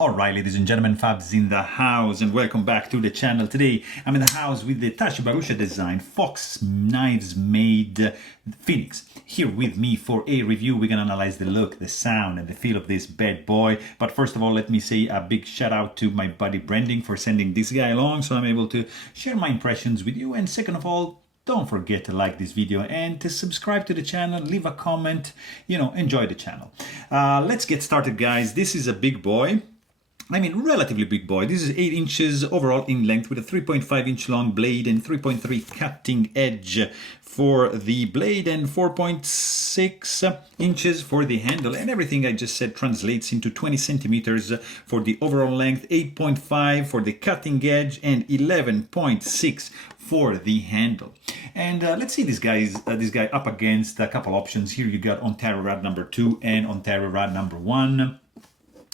Alright, ladies and gentlemen, Fabs in the house, and welcome back to the channel. Today I'm in the house with the Tashibarusha design Fox Knives made Phoenix. Here with me for a review. We're gonna analyze the look, the sound, and the feel of this bad boy. But first of all, let me say a big shout out to my buddy Branding for sending this guy along, so I'm able to share my impressions with you. And second of all, don't forget to like this video and to subscribe to the channel, leave a comment, enjoy the channel. Let's get started, guys. This is a big boy. I mean, relatively big boy. This is 8 inches overall in length with a 3.5 inch long blade and 3.3 cutting edge for the blade and 4.6 inches for the handle. And everything I just said translates into 20 centimeters for the overall length, 8.5 for the cutting edge, and 11.6 for the handle. And let's see this guy up against a couple options. Here you got Ontario Rad number 2 and Ontario Rad number 1.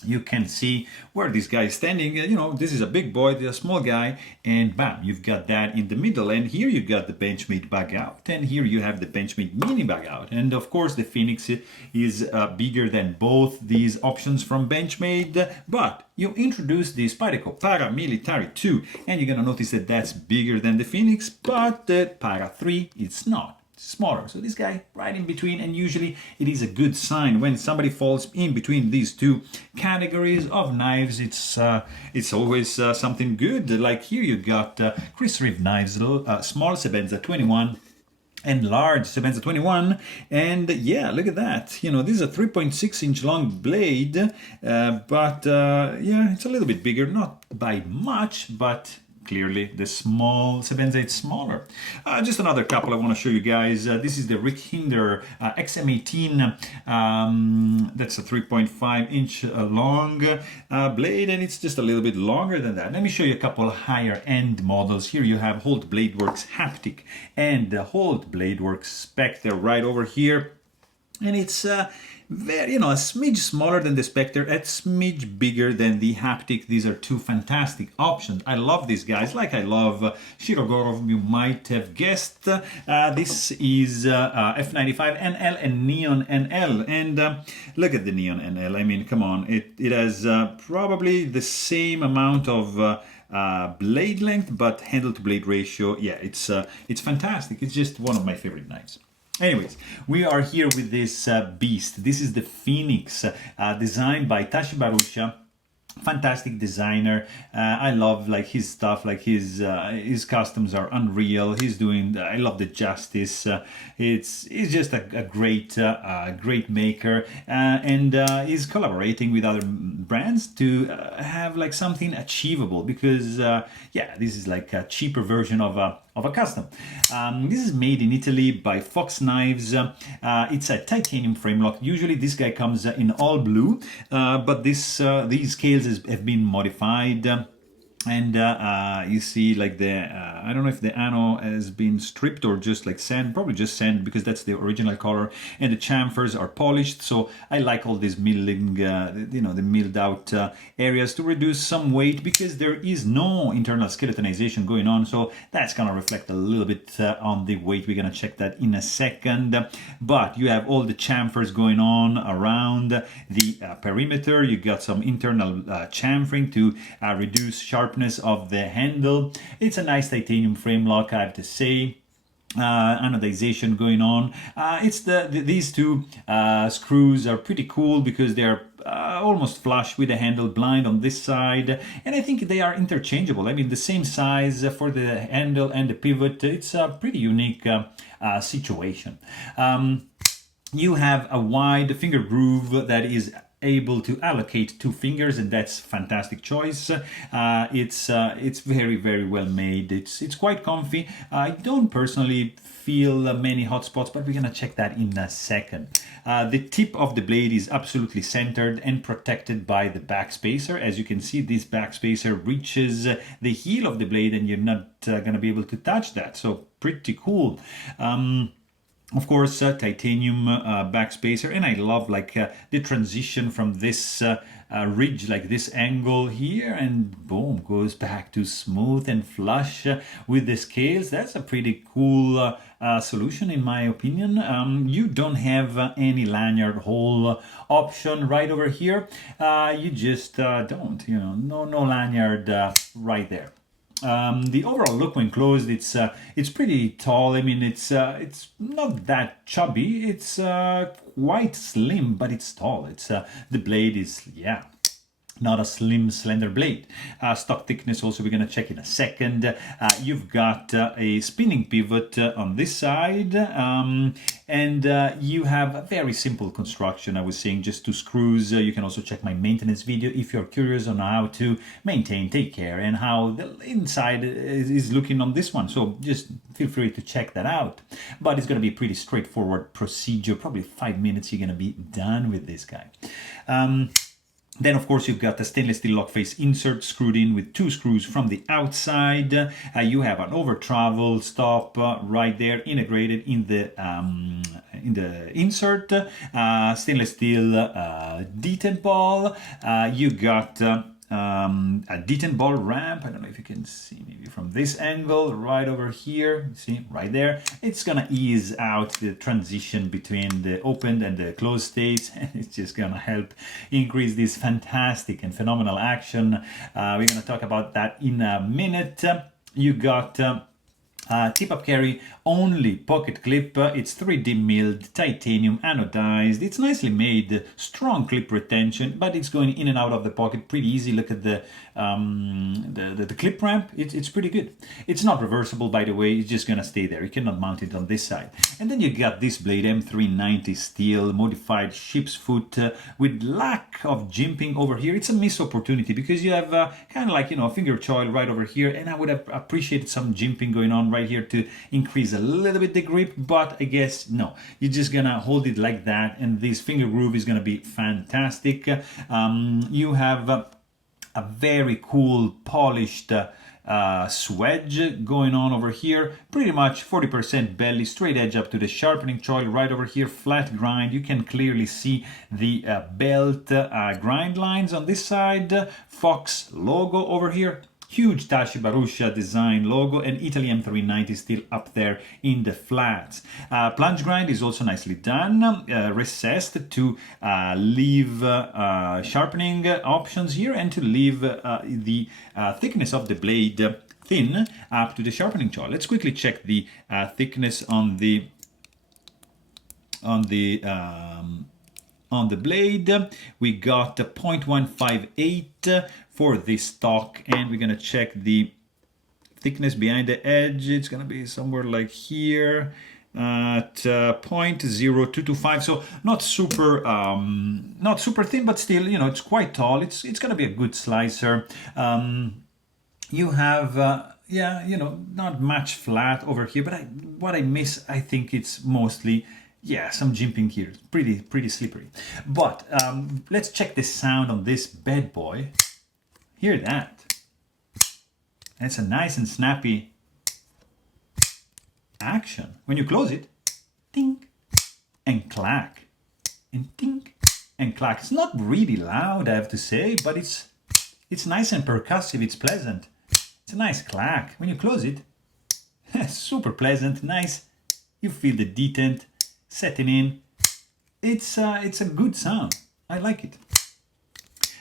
You can see where this guy is standing. This is a big boy, this is a small guy, and bam, you've got that in the middle. And here you got the Benchmade bag out, and here you have the Benchmade mini bag out. And of course, the Phoenix is bigger than both these options from Benchmade, but you introduce the Spyderco Paramilitary 2, and you're gonna notice that that's bigger than the Phoenix, but the Para 3, it's not. Smaller. So this guy right in between, and usually it is a good sign when somebody falls in between these two categories of knives. It's always something good. Like here you got Chris Reeve knives, small Sebenza 21 and large Sebenza 21, and yeah, look at that. This is a 3.6 inch long blade, but yeah, it's a little bit bigger, not by much, but clearly the small Sebenza is smaller. Just another couple I want to show you guys. This is the Rick Hinder XM18. That's a 3.5 inch long blade, and it's just a little bit longer than that. Let me show you a couple higher end models. Here you have Holt Bladeworks Haptic and the Holt Bladeworks Spectre right over here. And it's very, a smidge smaller than the Spectre, a smidge bigger than the Haptic. These are two fantastic options. I love these guys, like I love Shirogorov. You might have guessed. This is F95 NL and Neon NL. And look at the Neon NL. I mean, come on. It has probably the same amount of blade length, but handle to blade ratio, yeah, it's fantastic. It's just one of my favorite knives. Anyways, we are here with this beast. This is the Phoenix, designed by Tashibarusha. Fantastic designer. I love his stuff. His customs are unreal. He's doing. I love the Justice. He's just a great maker, and he's collaborating with other brands to have something achievable. Because yeah, this is like a cheaper version of a custom. This is made in Italy by Fox Knives. It's a titanium frame lock. Usually this guy comes in all blue, but these scales have been modified. And you see I don't know if the ano has been stripped or just sand, probably just sand, because that's the original color, and the chamfers are polished. So I like all these milling, the milled out areas to reduce some weight, because there is no internal skeletonization going on. So that's gonna reflect a little bit on the weight. We're gonna check that in a second. But you have all the chamfers going on around the perimeter. You got some internal chamfering to reduce sharpness of the handle. It's a nice titanium frame lock, I have to say. Anodization going on. These two screws are pretty cool because they're almost flush with the handle blind on this side, and I think they are interchangeable. I mean, the same size for the handle and the pivot. It's a pretty unique situation. You have a wide finger groove that is able to allocate 2 fingers, and that's fantastic choice. It's very, very well made. It's quite comfy. I don't personally feel many hot spots, but we're gonna check that in a second. The tip of the blade is absolutely centered and protected by the backspacer. As you can see, this backspacer reaches the heel of the blade, and you're not gonna be able to touch that. So pretty cool. Of course, titanium backspacer, and I love the transition from this ridge like this angle here, and boom, goes back to smooth and flush with the scales. That's a pretty cool solution in my opinion. You don't have any lanyard hole option right over here. You just don't, no lanyard right there. The overall look when closed, it's pretty tall. I mean, it's not that chubby. It's quite slim, but it's tall. It's the blade is, yeah, not a slim, slender blade. Stock thickness also we're going to check in a second. You've got a spinning pivot on this side, and you have a very simple construction. I was saying just 2 screws. You can also check my maintenance video if you're curious on how to maintain, take care, and how the inside is looking on this one. So just feel free to check that out. But it's going to be a pretty straightforward procedure. Probably 5 minutes you're going to be done with this guy. Then, of course, you've got the stainless steel lock face insert screwed in with 2 screws from the outside. You have an over travel stop right there integrated in the insert. Stainless steel detent ball. You got a detent ball ramp. I don't know if you can see maybe from this angle right over here. See right there. It's gonna ease out the transition between the opened and the closed states, and it's just gonna help increase this fantastic and phenomenal action. We're gonna talk about that in a minute. You got tip-up carry only pocket clip. It's 3D milled titanium anodized. It's nicely made, strong clip retention, but it's going in and out of the pocket pretty easy. Look at the clip ramp. It's pretty good. It's not reversible, by the way. It's just gonna stay there. You cannot mount it on this side. And then you got this blade, M390 steel, modified ship's foot with lack of jimping over here. It's a missed opportunity because you have kind of like, finger choil right over here, and I would have appreciated some jimping going on right here to increase a little bit the grip, but I guess no, you're just gonna hold it like that, and this finger groove is gonna be fantastic. You have a very cool polished swedge going on over here, pretty much 40% belly, straight edge up to the sharpening choil right over here, flat grind. You can clearly see the belt grind lines on this side, Fox logo over here, huge Tashi Barusha design logo, and Italy M390 still up there in the flats. Plunge grind is also nicely done, recessed to leave sharpening options here and to leave the thickness of the blade thin up to the sharpening choil. Let's quickly check the thickness on the blade. We got 0.158 for this stock, and we're gonna check the thickness behind the edge. It's gonna be somewhere like here at 0.0225. So not super thin, but still, it's quite tall. It's gonna be a good slicer. You have not much flat over here, but what I miss, I think it's mostly, yeah, some jimping here. It's pretty slippery. But let's check the sound on this bad boy. Hear that? It's a nice and snappy action. When you close it, ting and clack, and ting and clack. It's not really loud, I have to say, but it's nice and percussive. It's pleasant. It's a nice clack. When you close it, super pleasant, nice. You feel the detent setting in. It's a good sound. I like it.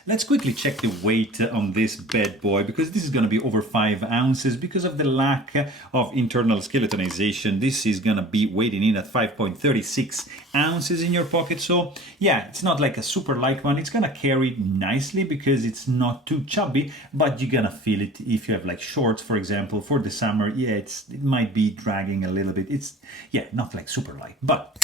Let's quickly check the weight on this bad boy, because this is going to be over 5 ounces because of the lack of internal skeletonization. This is going to be weighing in at 5.36 ounces in your pocket. So yeah, it's not like a super light one. It's going to carry nicely because it's not too chubby, but you're going to feel it if you have like shorts, for example, for the summer. Yeah, it might be dragging a little bit. It's, yeah, not like super light, but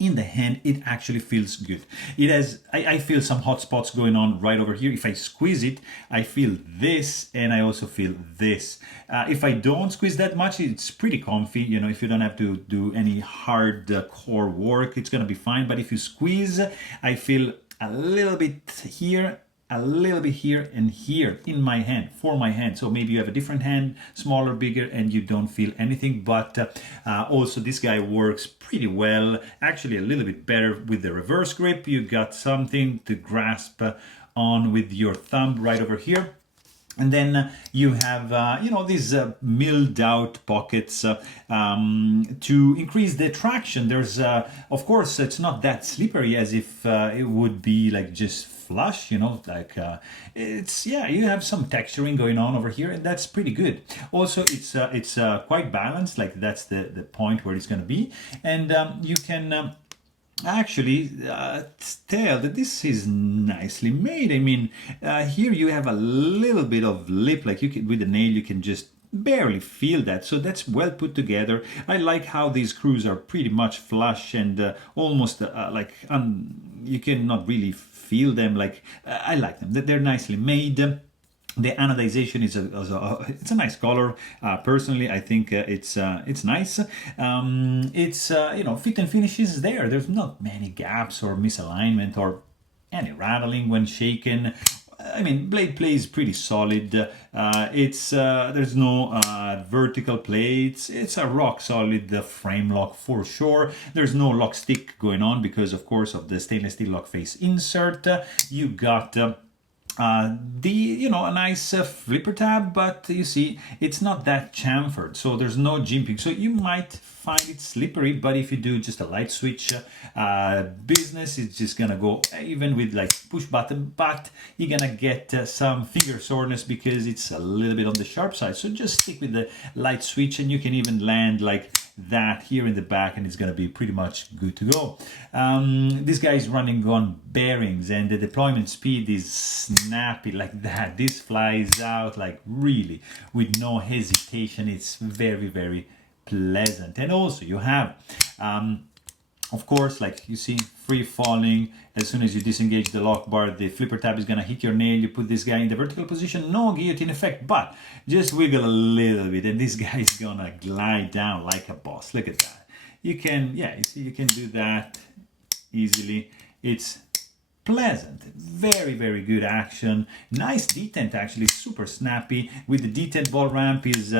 in the hand, it actually feels good. It has, I feel some hot spots going on right over here. If I squeeze it, I feel this, and I also feel this. If I don't squeeze that much, it's pretty comfy. If you don't have to do any hard core work, it's gonna be fine. But if you squeeze, I feel a little bit here, a little bit here, and here in my hand, for my hand. So maybe you have a different hand, smaller, bigger, and you don't feel anything. But also this guy works pretty well, actually a little bit better with the reverse grip. You got something to grasp on with your thumb right over here. And then you have, you know, these milled out pockets to increase the traction. There's, of course, it's not that slippery as if it would be like just flush, you know, like it's, yeah, you have some texturing going on over here, and that's pretty good. Also, it's quite balanced, like that's the point where it's going to be. And you can actually tell that this is nicely made. I mean, here you have a little bit of lip, like you can, with the nail you can just barely feel that, so that's well put together. I like how these screws are pretty much flush and almost like you cannot really feel them. Like I like them, that they're nicely made. The anodization is it's a nice color. Personally, I think it's nice. It's you know, fit and finish is there. There's not many gaps or misalignment or any rattling when shaken. I mean, blade play is pretty solid. There's no vertical plates. It's a rock solid frame lock for sure. There's no lock stick going on because, of course, of the stainless steel lock face insert. You got you know, a nice flipper tab, but you see it's not that chamfered, so there's no jimping, so you might find it slippery. But if you do just a light switch business, it's just gonna go even with like push button, but you're gonna get some finger soreness because it's a little bit on the sharp side. So just stick with the light switch, and you can even land like that here in the back, and it's going to be pretty much good to go. This guy is running on bearings, and the deployment speed is snappy like that. This flies out like really with no hesitation. It's very, very pleasant. And also you have of course, like you see, free falling. As soon as you disengage the lock bar, the flipper tab is gonna hit your nail. You put this guy in the vertical position, no guillotine effect, but just wiggle a little bit and this guy is gonna glide down like a boss. Look at that. You can, yeah, you see, you can do that easily. It's pleasant, very, very good action. Nice detent, actually, super snappy. With the detent, ball ramp is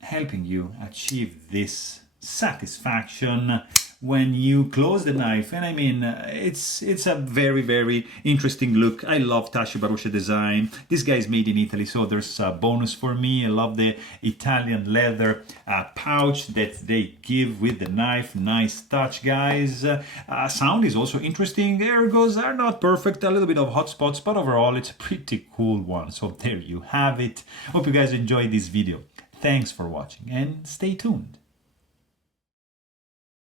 helping you achieve this satisfaction when you close the knife. And I mean, it's a very, very interesting look. I love Tashi Barusha design. This guy is made in Italy, so there's a bonus for me. I love the Italian leather pouch that they give with the knife. Nice touch, guys. Sound is also interesting. Ergos are not perfect, a little bit of hot spots, but overall it's a pretty cool one. So there you have it. Hope you guys enjoyed this video. Thanks for watching and stay tuned.